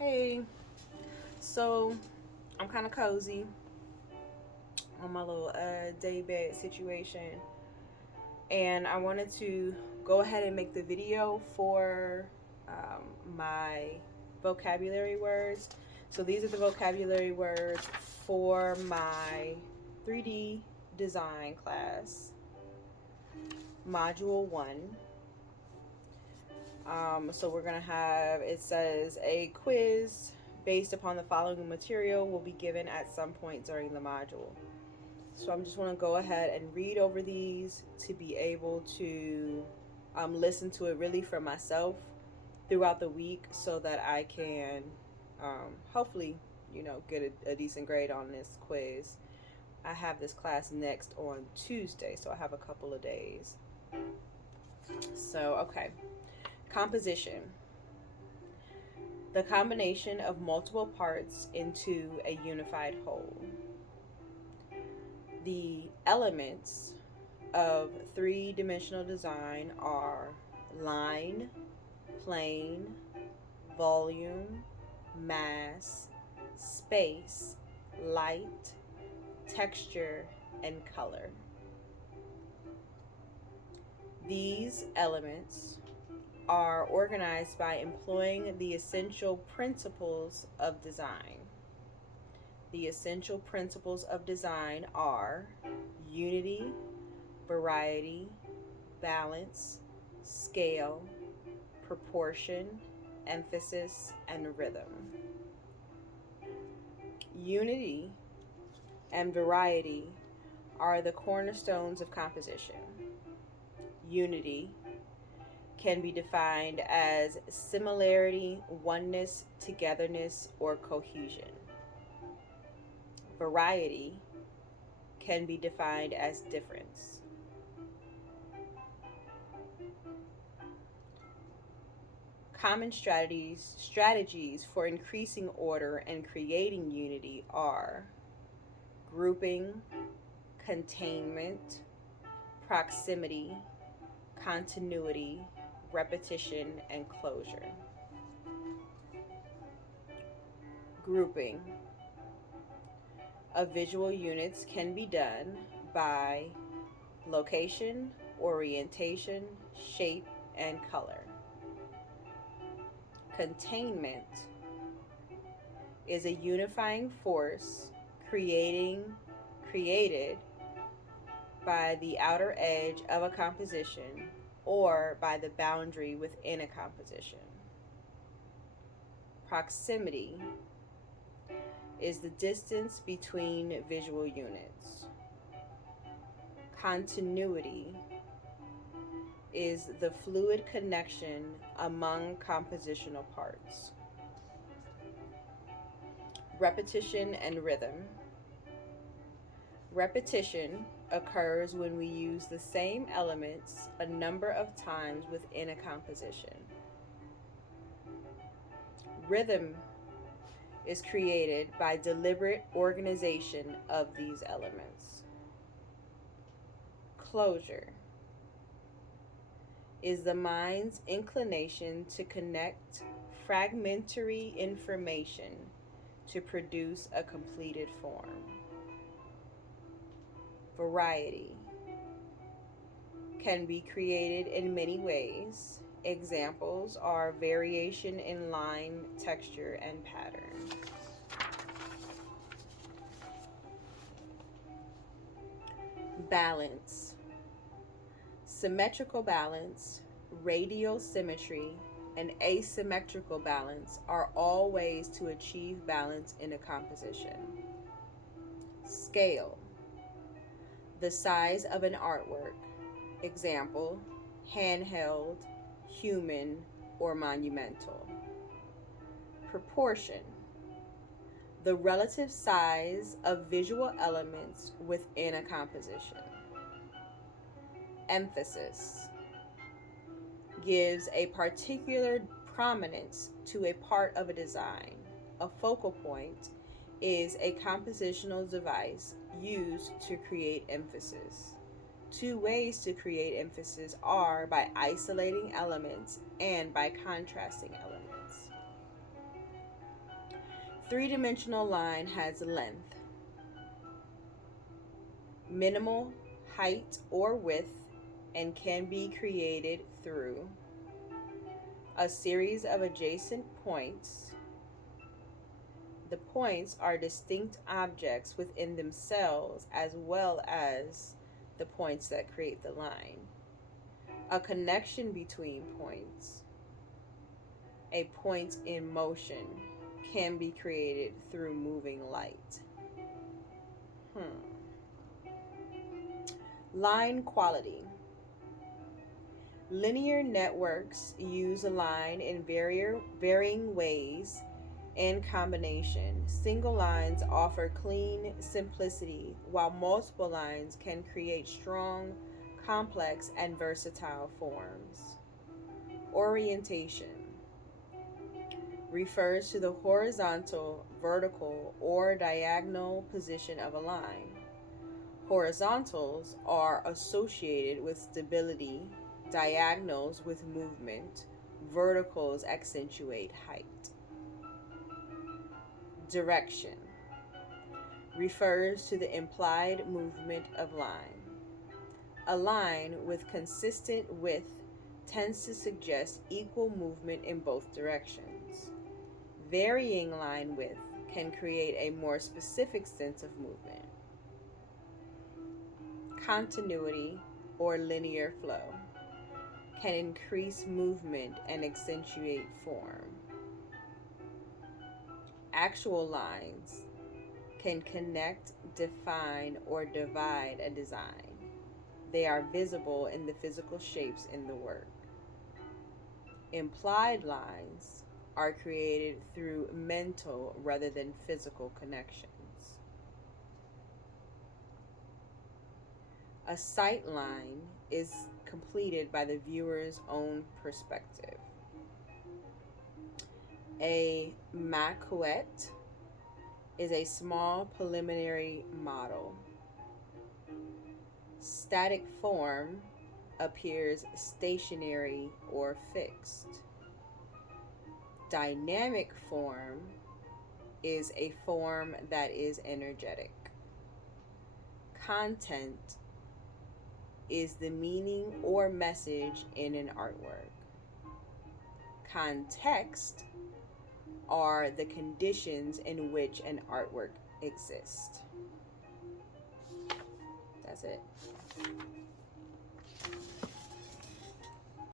Hey, so I'm kind of cozy on my little day bed situation, and I wanted to go ahead and make the video for my vocabulary words. So these are the vocabulary words for my 3D design class, module 1. So we're gonna have, it says, a quiz based upon the following material will be given at some point during the module. So I'm just want to go ahead and read over these to be able to listen to it really for myself throughout the week so that I can hopefully, get a decent grade on this quiz. I have this class next on Tuesday, so I have a couple of days. So, okay. Composition. The combination of multiple parts into a unified whole. The elements of three-dimensional design are line, plane, volume, mass, space, light, texture, and color. These elements are organized by employing the essential principles of design. The essential principles of design are unity, variety, balance, scale, proportion, emphasis, and rhythm. Unity and variety are the cornerstones of composition. Unity can be defined as similarity, oneness, togetherness, or cohesion. Variety can be defined as difference. Common strategies for increasing order and creating unity are grouping, containment, proximity, continuity, repetition, and closure. Grouping of visual units can be done by location, orientation, shape, and color. Containment is a unifying force created by the outer edge of a composition or by the boundary within a composition. Proximity is the distance between visual units. Continuity is the fluid connection among compositional parts. Repetition and rhythm. Repetition occurs when we use the same elements a number of times within a composition. Rhythm is created by deliberate organization of these elements. Closure is the mind's inclination to connect fragmentary information to produce a completed form. Variety can be created in many ways. Examples are variation in line, texture, and pattern. Balance. Symmetrical balance, radial symmetry, and asymmetrical balance are all ways to achieve balance in a composition. Scale. The size of an artwork. Example, handheld, human, or monumental. Proportion. The relative size of visual elements within a composition. Emphasis gives a particular prominence to a part of a design. A focal point is a compositional device used to create emphasis. Two ways to create emphasis are by isolating elements and by contrasting elements. three-dimensional line has length, minimal height or width, and can be created through a series of adjacent points. The points are distinct objects within themselves as well as the points that create the line. A connection between points, a point in motion, can be created through moving light. Line quality. Linear networks use a line in varying ways and combination. Single lines offer clean simplicity, while multiple lines can create strong, complex, and versatile forms. Orientation refers to the horizontal, vertical, or diagonal position of a line. Horizontals are associated with stability, diagonals with movement, verticals accentuate height. Direction refers to the implied movement of line. A line with consistent width tends to suggest equal movement in both directions. Varying line width can create a more specific sense of movement. Continuity or linear flow can increase movement and accentuate form. Actual lines can connect, define, or divide a design. They are visible in the physical shapes in the work. Implied lines are created through mental rather than physical connections. A sight line is completed by the viewer's own perspective. A maquette is a small preliminary model. Static form appears stationary or fixed. Dynamic form is a form that is energetic. Content is the meaning or message in an artwork. Context are the conditions in which an artwork exists. That's it.